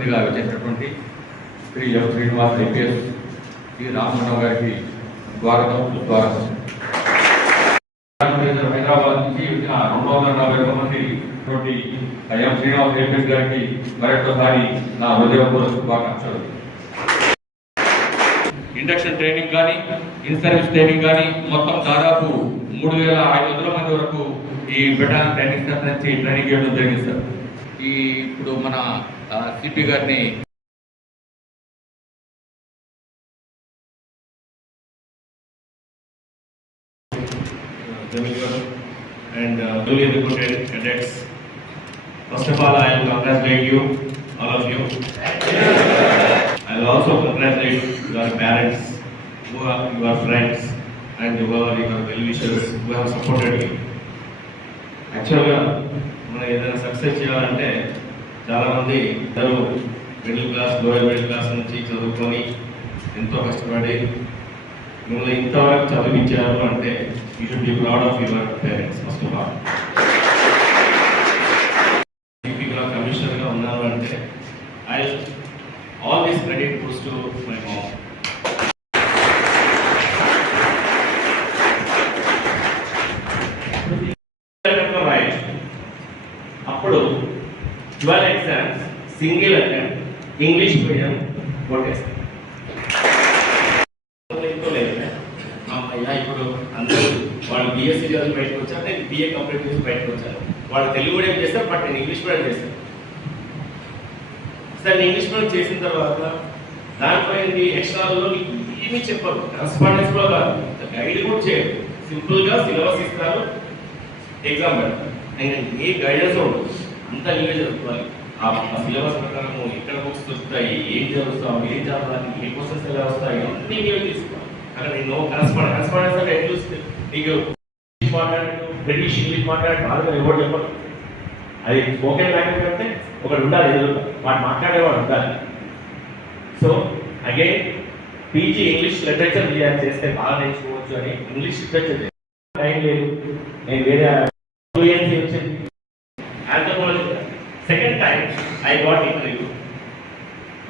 అతిథిగా వచ్చేసినటువంటి Shri M Srinivas IPS Shri Ramachandrarao గారికి స్వాగతం సుస్వాగతం. హైదరాబాద్ నుంచి వచ్చిన రెండు వందల నలభై ఒక్క మంది ఎం శ్రీనివాస్ ఐపీఎస్ గారికి మరొకసారి నా హృదయపూర్వక శుభాకాంక్షలు. ఇండక్షన్ ట్రైనింగ్ కానీ ఇన్ సర్వీస్ ట్రైనింగ్ కానీ మొత్తం దాదాపు మూడు వేల ఐదు వందల మంది వరకు ఈ బెటాలియన్ ట్రైనింగ్ సెంటర్ నుంచి ట్రైనింగ్ ఇవ్వడం జరిగింది సార్. ఈ ఇప్పుడు మన సిపి గారిని Jamil and uh, newly recruited cadets. First of all, I will congratulate you, all of you. I will also congratulate your parents, who are your friends, and who are your well-wishers, who have supported you. యాక్చువల్గా మనం ఏదైనా success చేయాలంటే చాలామంది ఇద్దరు middle class lower middle class నుంచి చదువుకొని ఎంతో కష్టపడి మిమ్మల్ని ఇంతవరకు చదివించారు అంటే you should be proud of your parents first of all సిపిగా కమిషనర్గా ఉన్నారు అంటే I all this credit goods to my mom అప్పుడు twelve exams single attempt English medium కొట్టేస్తాం ఇప్పుడు అందరూ వాళ్ళు బీఎస్సీ చదివి బయటకు వచ్చారు నేను బీఏ కంప్లీట్ చేసి బయటకు వచ్చాను. వాళ్ళు తెలుగు మీడియం చేస్తారు బట్ నేను ఇంగ్లీష్ మీడియం చేస్తాను. సార్ నేను ఇంగ్లీష్ మీడియం చేసిన తర్వాత దానిపై ఎక్స్ట్రాలో ఏమీ చెప్పరు. కరస్పాండెన్స్ కూడా కాదు. గైడ్ కూడా చేయరు. సింపుల్గా సిలబస్ ఇస్తారు ఎగ్జామ్ పెడతారు. నేను ఏ గైడెన్స్ ఉండదు. అంతా నీవే చదువుకోవాలి ఆ సిలబస్ ప్రకారము ఎక్కడ బుక్స్ దొరుకుతాయి? ఏం చదువుతాం ఏం చదవాలి? ఏ క్వశ్చన్స్ ఎలా వస్తాయి? అన్నీ నీవే తీసుకోవాలి. కానీ నేను కరస్పాండ్ కరస్పాండెన్స్ అంటే ఎట్లా చూస్తే నీకు ఇంగ్లీష్ మాట్లాడు బ్రిటిష్ ఇంగ్లీష్ మాట్లాడు బాగా ఎవరు చెప్పరు. అది స్పోకెన్ లాంగ్వేజ్ అంటే ఒకటి ఉండాలి ఎదురు వాడు మాట్లాడేవాడు ఉండాలి. So again PG English literature చేస్తే బాగా నేర్చుకోవచ్చు అని ఇంగ్లీష్ లిటరేచర్ టైం లేదు. నేను వేరే got interview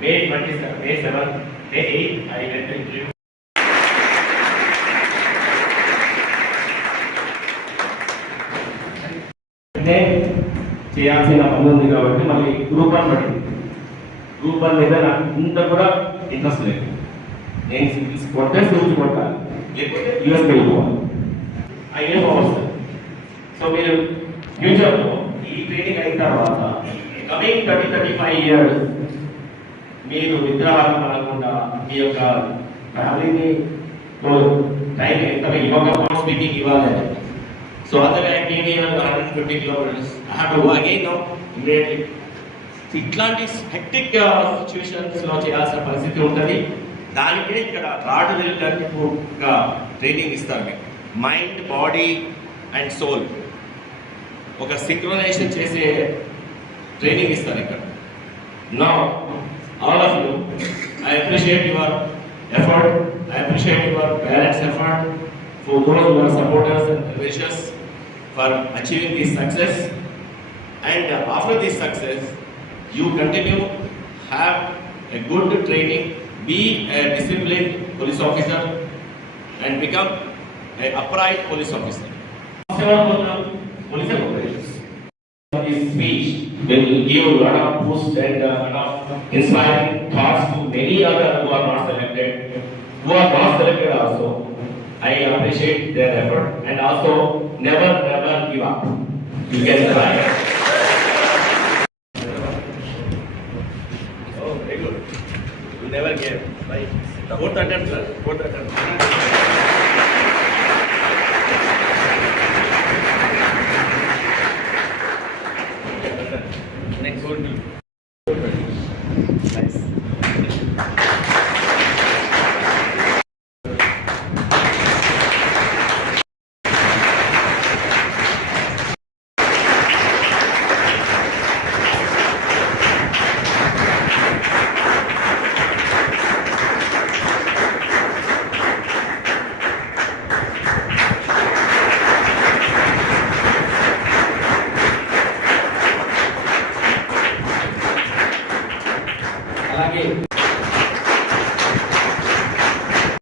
May twenty seven May seven May eight I get interview అంటే చేయాల్సిన పని ఉంది కాబట్టి మళ్ళీ గ్రూప్ వన్ పడింది. గ్రూప్ వన్ మీద నాకు ఇంత కూడా ఇంట్రెస్ట్ లేదు. నేను సింగిల్స్ కొట్టే. సూచి కొట్టాలి లేకపోతే యూఎస్ వెళ్ళిపోవాలి అయ్యే వస్తుంది సో మీరు ఫ్యూచర్లో ఈ ట్రైనింగ్ అయిన తర్వాత coming thirty thirty five years మీరు నిద్రాహారం పడకుండా మీ యొక్క ఫ్యామిలీని టైం ఎంత ఇవ్వక స్పీకింగ్ ఇవ్వాలి so other activity hundred fifty kilometres I have to again no immediately ఇట్లాంటి హెక్టిక్ సిచ్యువేషన్స్ uh, లో చేయాల్సిన పరిస్థితి ఉంటుంది. దానికే ఇక్కడ రాడు వెళ్ళడానికి ట్రైనింగ్ ఇస్తారు మీకు. మైండ్ బాడీ అండ్ సోల్ ఒక సింక్రనైజేషన్ చేసే training is connected. Now, all of you, I appreciate your effort, I appreciate your parents' effort, for those who are supporters and wishes for achieving this success. And uh, after this success, you continue have a good training, be a disciplined police officer and become an upright police officer. His speech will give a lot of boost and a lot of inspiring thoughts to many other who are not selected, who are not selected also. I appreciate their effort and also never, never give up. You can try. Oh, never gave. Right. Fourth attempt, sir. Fourth attempt.